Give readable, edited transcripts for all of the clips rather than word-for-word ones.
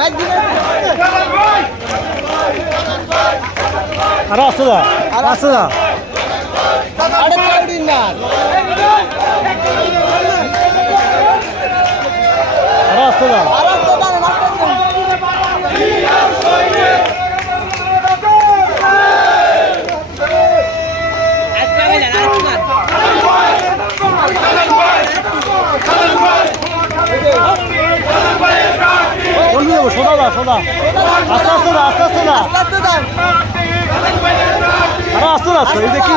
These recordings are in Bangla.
আরো আসতে দা আসতে দা আরো আসতে দা সোদা দা সোদা আস্তে আস্তে দা আস্তে আস্তে দা আরো আসতে দা এই দেখি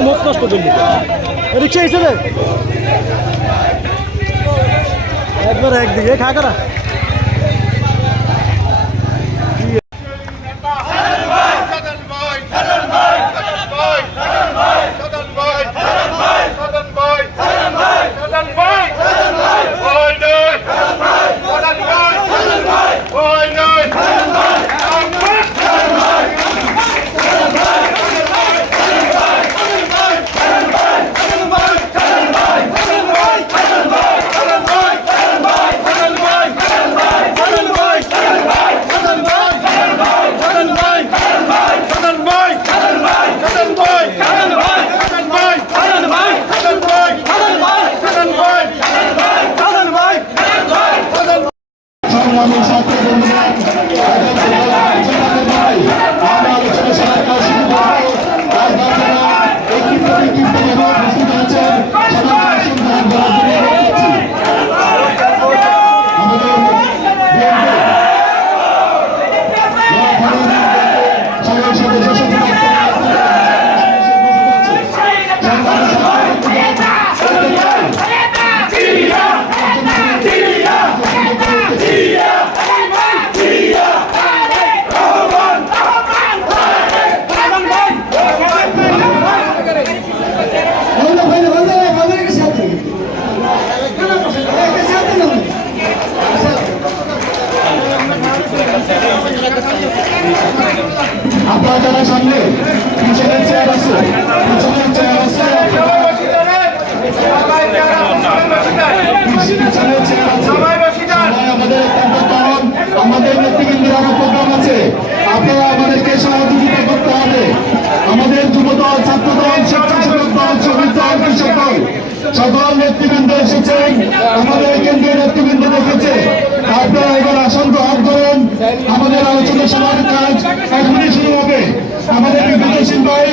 মুখ নষ্ট করলি রিক্সা এসে রে একবার একদিকে খাকা আপনারা যারা সামনে পিছনের চেয়ার আছে আমাদের আমাদের নেতৃবৃন্দের প্রোগ্রাম আছে আপনারা আমাদেরকে সহযোগিতা করতে হবে আমাদের যুবদল ছাত্রদল স্বেচ্ছাসেবক দল শ্রমিক দল কৃষক দল সকল নেতৃবৃন্দ এসেছেন আমাদের কেন্দ্রীয় নেতৃবৃন্দ দেখেছে আপনারা এবার আসন গ্রহণ করুন আমাদের আলোচনা সভার কাজ এখনই শুরু হবে আমাদের বিভূতিশীল ভাই